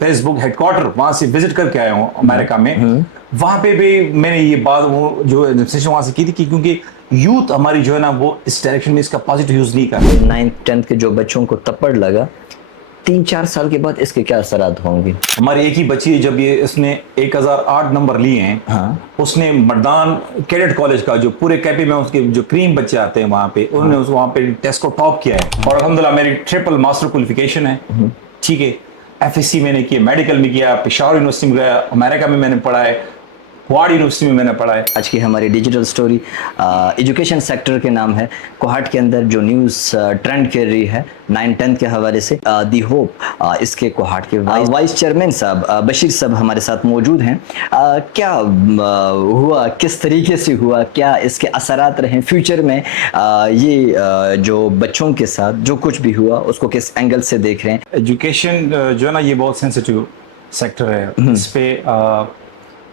Face book headquarter वहां से visit करके आया हूँ अमेरिका में। वहां पे भी मैंने ये बात वो जो एडमिनिस्ट्रेशन वहां से की थी कि क्योंकि यूथ हमारी जो है ना वो इस डायरेक्शन में इसका पॉजिटिव यूज नहीं कर रही। 9th-10th के जो बच्चों को तप्पड़ लगा, 3-4 साल के बाद इसके क्या असरात होंगे? हमारी एक ही बच्ची है, जब ये इसने 1008 नंबर लिए हैं, हाँ। उसने मर्दान कैडेट कॉलेज का जो पूरे कैपी में उसके जो क्रीम बच्चे आते हैं वहां पे, उन्होंने वहां पे टेस्ट को टॉप किया है। और अल्हम्दुलिल्लाह मेरी ट्रिपल मास्टर क्वालिफिकेशन है, ठीक है। एफएससी मैंने किया, मेडिकल में किया, पेशावर यूनिवर्सिटी में गया, अमेरिका में मैंने पढ़ा है, क्वाड यूनिवर्सिटी में मैंने पढ़ा है। आज की हमारी डिजिटल स्टोरी एजुकेशन सेक्टर के नाम है। कोहाट के अंदर जो न्यूज़ ट्रेंड कर रही है 9-10 के हवाले से, दी होप इसके कोहाट के वाइस चेयरमैन साहब बशीर साहब हमारे साथ मौजूद हैं। क्या हुआ, किस तरीके से हुआ, क्या इसके असरात रहे फ्यूचर में, ये जो बच्चों के साथ जो कुछ भी हुआ उसको किस एंगल से देख रहे हैं? एजुकेशन जो है ना ये बहुत सेंसिटिव सेक्टर है, इस पे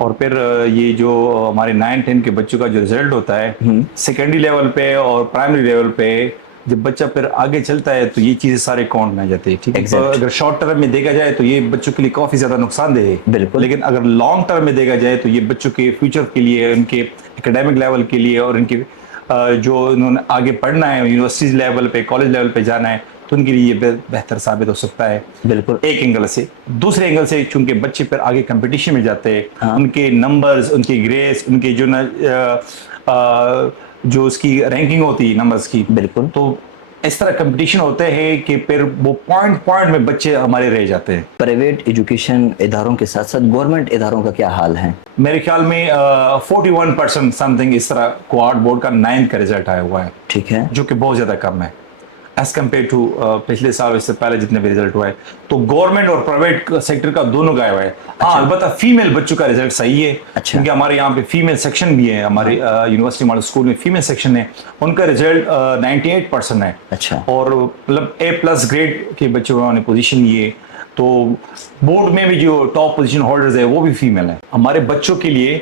और फिर ये जो हमारे 9-10 के बच्चों का जो रिजल्ट होता है सेकेंडरी लेवल पे और प्राइमरी लेवल पे, जब बच्चा फिर आगे चलता है तो ये चीजें सारे काउंट में आ जाती है, ठीक है। तो अगर शॉर्ट टर्म में देखा जाए तो ये बच्चों के लिए काफी ज्यादा नुकसानदेह है, बिल्कुल। लेकिन अगर लॉन्ग टर्म में देखा जाए तो ये बच्चों के फ्यूचर के लिए, उनके एकेडमिक लेवल के लिए और इनके जो इन्होंने आगे पढ़ना है, यूनिवर्सिटी लेवल पे, कॉलेज लेवल पे जाना है, तो उनके लिए ये बेहतर साबित हो सकता है, बिल्कुल। एक एंगल से। दूसरे एंगल से चूंकि बच्चे फिर आगे कंपटीशन में जाते हैं, हाँ। उनके नंबर्स, उनके ग्रेड्स, उनके जो ना जो उसकी रैंकिंग होती है नंबर्स की, बिल्कुल, तो इस तरह कंपटीशन होते हैं कि फिर वो पॉइंट में बच्चे हमारे रह जाते हैं। प्राइवेट एजुकेशन इदारों के साथ साथ गवर्नमेंट इदारों का क्या हाल है? मेरे ख्याल में 41% समथिंग इस तरह क्वाड बोर्ड का 9th का रिजल्ट आया हुआ है, ठीक है, जो कि बहुत ज्यादा कम है एज कम्पेयर टू पिछले साल, इससे पहले जितने भी रिजल्ट हुआ है। तो गवर्नमेंट और प्राइवेट सेक्टर का दोनों का हुआ है। हाँ, अलबत्ता फीमेल बच्चों का रिजल्ट सही है, क्योंकि हमारे यहाँ पे फीमेल सेक्शन भी है, हमारे यूनिवर्सिटी मॉडल स्कूल में फीमेल सेक्शन है, उनका रिजल्ट 98% है। अच्छा। और मतलब A+ ग्रेड के बच्चे उन्होंने पोजीशन लिए, तो बोर्ड में भी जो टॉप पोजीशन होल्डर्स है वो भी फीमेल है। हमारे बच्चों के लिए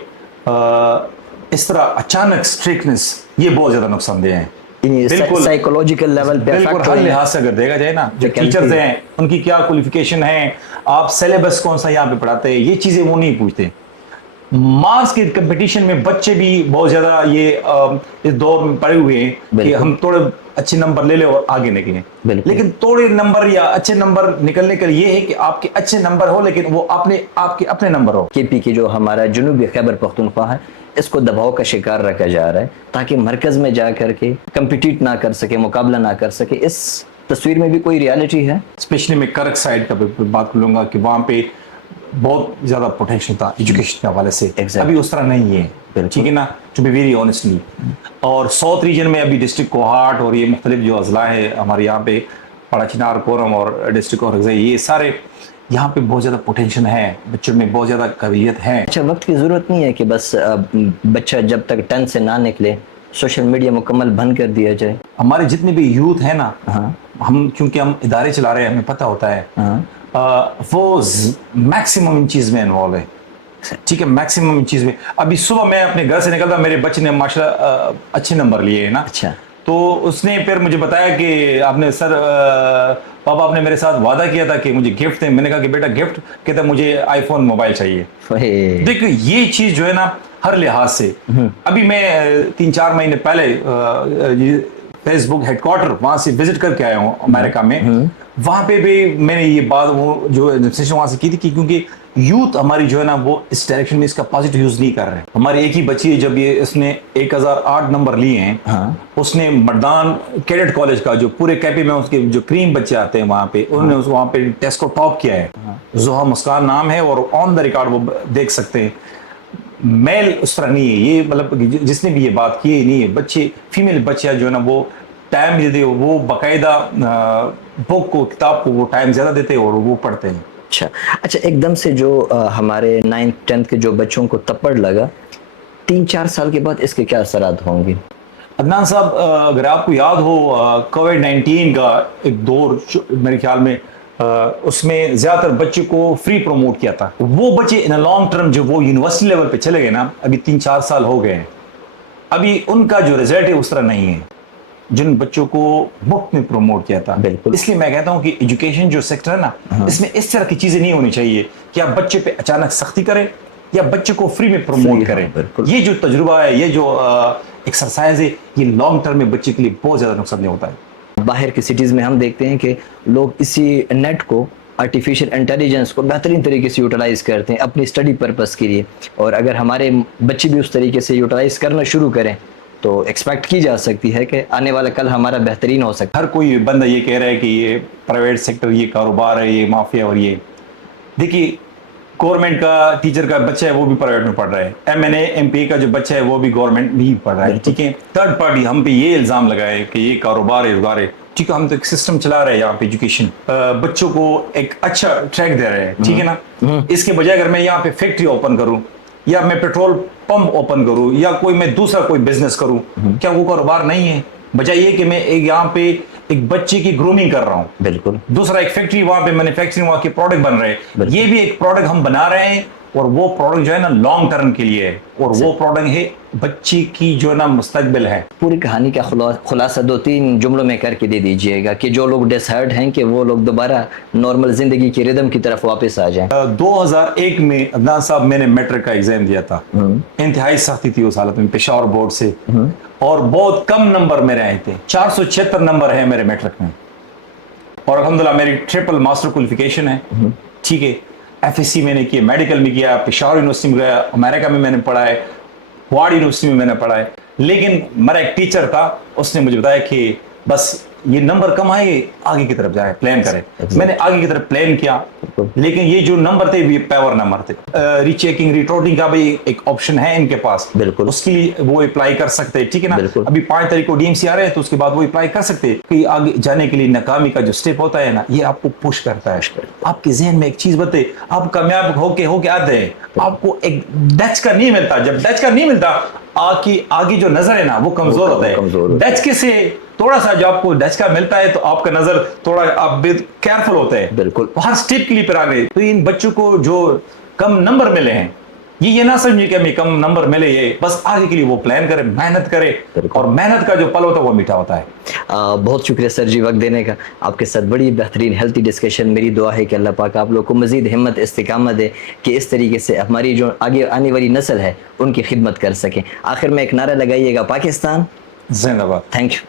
इस तरह अचानक स्ट्रिक्टनेस ये बहुत ज्यादा नुकसानदेह है, बिल्कुल साइकोलॉजिकल लेवल पे, बिल्कुल हर लिहाज से अगर देखा जाए ना, जो टीचर्स हैं उनकी क्या क्वालिफिकेशन है, आप सिलेबस कौन सा यहाँ पे पढ़ाते हैं, ये चीजें वो नहीं पूछते। मार्क्स के कंपटीशन में बच्चे भी बहुत ज्यादा ये इस दौर में पड़े हुए हैं कि हम थोड़े अच्छे नंबर ले ले और आगे निकलें, लेकिन थोड़े नंबर या अच्छे नंबर निकलने के लिए ये है कि आपके अच्छे नंबर हो, लेकिन वो आपके अपने नंबर हो। केपी की जो हमारा जनूबी खैबर पख्तूनख्वा है, इसको दबाव का शिकार रखा जा रहा है ताकि मरकज में जा करके कम्पिटिट ना कर सके, मुकाबला ना कर सके। इस तस्वीर में भी कोई रियलिटी है? स्पेशली मैं करक साइड का बात करूंगा कि वहां पे बहुत ज्यादा पोटेंशियल था एजुकेशन के हवाले से, अभी उस तरह नहीं है, ठीक है ना, टू बी वेरी ऑनेस्टली। और साउथ रीजन में अभी डिस्ट्रिक्ट कोहाट और ये मुख्तलिफ जो अजला है हमारे यहाँ पे, पड़ाचिनार, कोरम और डिस्ट्रिक्ट और ये सारे यहाँ पे बहुत ज़्यादा पोटेंशियल है, बच्चों में बहुत ज़्यादा काबिलियत है। अच्छा, वक्त की ज़रूरत नहीं है कि बस बच्चा जब तक 10 से ना निकले सोशल मीडिया मुकम्मल बंद कर दिया जाए? हमारे जितने भी यूथ है ना, हम क्योंकि हम इदारे चला रहे हैं, हमें पता होता है, वो मैक्सिमम इन चीज़ में इन्वॉल्व है, ठीक है, मैक्सिमम इन चीज़ में। अभी सुबह मैं अपने घर से निकलता, मेरे बच्चे ने माशाल्लाह अच्छे नंबर लिए है ना। अच्छा। तो उसने फिर मुझे बताया कि आपने सर पापा आपने मेरे साथ वादा किया था कि मुझे गिफ्ट है। मैंने कहा कि बेटा गिफ्ट, कहता मुझे आईफोन मोबाइल चाहिए। देखो ये चीज जो है ना हर लिहाज से, अभी मैं 3-4 महीने पहले फेसबुक हेडक्वार्टर वहां से विजिट करके आया हूँ अमेरिका में। वहां पे भी मैंने ये बात वो जो एडमिनिस्ट्रेशन वहां से की थी कि क्योंकि यूथ हमारी जो है ना वो इस डायरेक्शन में इसका पॉजिटिव यूज नहीं कर रहे हैं। हमारी एक ही बच्ची है, जब ये इसने 1008 नंबर लिए हैं, उसने मर्दान कैडेट कॉलेज का जो पूरे कैपी में उसके जो क्रीम बच्चे आते हैं वहां पे, उन्होंने वहां पे टेस्ट को टॉप किया है। जोहा मुस्कान नाम है और ऑन द रिकॉर्ड वो देख सकते हैं। मेल उस तरह नहीं है, ये मतलब जिसने भी ये बात की है नहीं है। बच्चे फीमेल बच्चे जो है ना वो टाइम देते हो, वो बाकायदा बुक को, किताब को वो टाइम ज्यादा देते हैं और वो पढ़ते हैं। अच्छा, एकदम से जो हमारे 9th-10th के जो बच्चों को तप्पड़ लगा, 3-4 साल के बाद इसके क्या असरात होंगे? अदनान साहब, अगर आपको याद हो कोविड-19 का एक दौर मेरे ख्याल में, उसमें ज्यादातर बच्चों को फ्री प्रमोट किया था। वो बच्चे इन लॉन्ग टर्म जो वो यूनिवर्सिटी लेवल पे चले गए ना, अभी 3-4 साल हो गए हैं, अभी उनका जो रिजल्ट है उस तरह नहीं है। جن بچوں کو مفت میں پروموٹ کیا تھا. بالکل. اس لیے میں کہتا ہوں کہ ایجوکیشن جو سیکٹر ہے نا, اس میں اس طرح کی چیزیں نہیں ہونی چاہیے کہ آپ بچے پہ اچانک سختی کریں یا بچے کو فری میں پروموٹ کریں. یہ جو تجربہ ہے, یہ جو ایکسرسائز ہے, یہ لانگ ٹرم میں بچے کے لیے بہت زیادہ نقصان دہ ہوتا ہے. باہر کی سٹیز میں ہم دیکھتے ہیں کہ لوگ اسی نیٹ کو, آرٹیفیشیل انٹیلیجنس کو بہترین طریقے سے یوٹیلائز کرتے ہیں اپنی اسٹڈی پرپس کے لیے, اور اگر ہمارے بچے بھی اس طریقے سے یوٹیلائز کرنا شروع کریں تو ایکسپیکٹ کی جا سکتی ہے کہ آنے والا کل ہمارا بہترین ہو سکتا ہے. ہر کوئی بندہ یہ کہہ رہا ہے کہ یہ پرائیویٹ سیکٹر, یہ کاروبار ہے, یہ مافیا, اور یہ دیکھیے گورنمنٹ کا ٹیچر کا بچہ ہے وہ بھی پرائیویٹ میں پڑھ رہا ہے, MNA MP کا جو بچہ ہے وہ بھی گورنمنٹ میں ہی پڑھ رہا ہے. ٹھیک ہے, تھرڈ پارٹی ہم پہ یہ الزام لگائے کہ یہ کاروبار ہے, روزگار ہے. ٹھیک ہے, ہم تو ایک سسٹم چلا رہے ہیں یہاں پہ ایجوکیشن, بچوں کو ایک اچھا ٹریک دے رہے ہیں. ٹھیک ہے نا, اس کے بجائے اگر میں یہاں پہ فیکٹری اوپن کروں یا میں پیٹرول پمپ اوپن کروں یا کوئی میں دوسرا کوئی بزنس کروں, کیا وہ کاروبار نہیں ہے؟ بجائے یہ کہ میں ایک یہاں پہ ایک بچے کی گرومنگ کر رہا ہوں, بالکل. دوسرا ایک فیکٹری وہاں پہ مینوفیکچرنگ, وہاں کے پروڈکٹ بن رہے ہیں, یہ بھی ایک پروڈکٹ ہم بنا رہے ہیں, اور وہ پروڈکٹ جو ہے نا لانگ ٹرم کے لیے ہے, اور وہ پروڈکٹ ہے بچی کی جو ہے نا مستقبل ہے. پوری کہانی کا خلاصہ 2-3 جملوں میں کر کے دے دیجئے گا کہ جو لوگ ڈسہرٹ ہیں کہ وہ لوگ دوبارہ نارمل زندگی کے ردم کی طرف واپس آ جائیں. 2001 میں عدنان صاحب میں نے میٹرک کا ایگزام دیا تھا, انتہائی سختی تھی اس حالت میں, پشاور بورڈ سے, اور بہت کم نمبر میرے آئے تھے, 476 نمبر ہے میرے میٹرک میں, اور الحمدللہ میری ٹرپل ماسٹر کوالیفیکیشن ہے. ٹھیک ہے, FSC میں نے کیا, میڈیکل میں کیا, پشاور یونیورسٹی میں گیا, امریکہ میں نے پڑھا ہے, واڑ یونیورسٹی میں نے پڑھا ہے. لیکن میرا ایک ٹیچر تھا, اس نے مجھے بتایا کہ بس یہ نمبر کم آئے, آگے کی طرف جائے, پلان کرے. میں نے آگے کی طرف پلان کیا, لیکن یہ جو نمبر تھے یہ پیور نمبر تھے. ری چیکنگ, ریٹورٹنگ کا بھی ایک آپشن ہے ان کے پاس, بالکل, اس کے لیے وہ اپلائی کر سکتے. ٹھیک ہے نا, ابھی 5 تاریخ کو DMC آ رہے ہیں, تو اس کے بعد وہ اپلائی کر سکتے. کہ آگے جانے کے لیے ناکامی کا جو سٹیپ ہوتا ہے نا, یہ آپ کو پش کرتا ہے. آپ کے ذہن میں ایک چیز بتے, آپ کامیاب ہو کے آتے ہیں, آپ کو ایک ڈچ کا نہیں ملتا. جب ڈچ کا نہیں ملتا, آگے جو نظر ہے نا وہ کمزور ہوتا ہے. ڈچ کے سے تھوڑا سا جو آپ کو ڈچ کا ملتا ہے تو آپ کا نظر تھوڑا آپ کیئرفل ہوتا ہے, بالکل, ہر سٹیپ کے لیے پر آگے. تو ان بچوں کو جو کم نمبر ملے ہیں, یہ نہ سمجھے کہ ہمیں کم نمبر ملے, یہ بس آگے کے لیے وہ پلان کرے, محنت کرے, اور محنت کا جو پل ہوتا ہے وہ میٹھا ہوتا ہے. بہت شکریہ سر جی وقت دینے کا. آپ کے ساتھ بڑی بہترین ہیلتھی ڈسکشن. میری دعا ہے کہ اللہ پاک آپ لوگ کو مزید ہمت استقامت دے کہ اس طریقے سے ہماری جو آگے آنے والی نسل ہے ان کی خدمت کر سکیں. آخر میں ایک نعرہ لگائیے گا, پاکستان زندہ باد. Thank you.